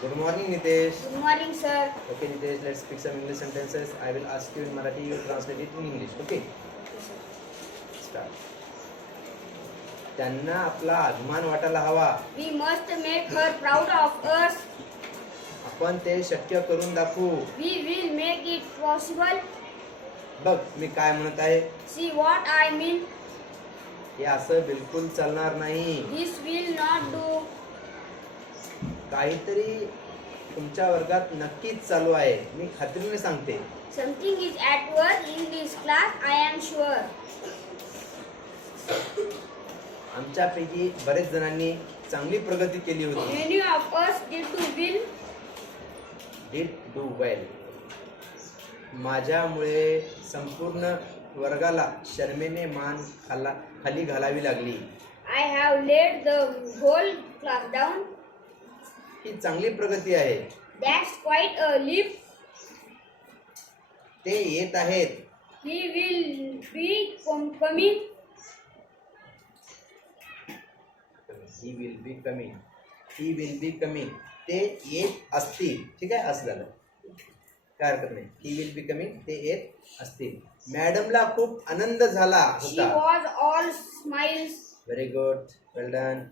Good morning, Nitesh. Good morning, sir. Okay, Nitesh, let's speak some English sentences. I will ask you in Marathi, you translate it in English. Okay? Start. त्यांना आपला अभिमान वाटायला हवा. We must make her proud of us. आपण ते शक्य करून दाखवू. We will make it possible. बघ मी काय म्हणत आहे. See what I mean? हे असं बिलकुल चालणार नाही. This will not do. काहीतरी तुमच्या वर्गात नक्कीच चालू आहे. मी खात्रीने सांगते. Something is at work in this class, I am sure. आमच्यापैकी बरेच जणांनी चांगली प्रगती केली होती. Many of us did do well. माझ्यामुळे संपूर्ण वर्गाला शर्मेने मान खाली घालावी लागली. I have laid the whole class down. ही चांगली प्रगती आहे. That's quite a leap. ते येत आहेत. He will be coming. He will be coming. He will be coming. ते येत असतील. ठीक आहे, असं झालं काय हरकत नाही. He will be coming. ते येत असतील. मॅडमला खूप आनंद झाला She होता. was all smiles. Very good, well done.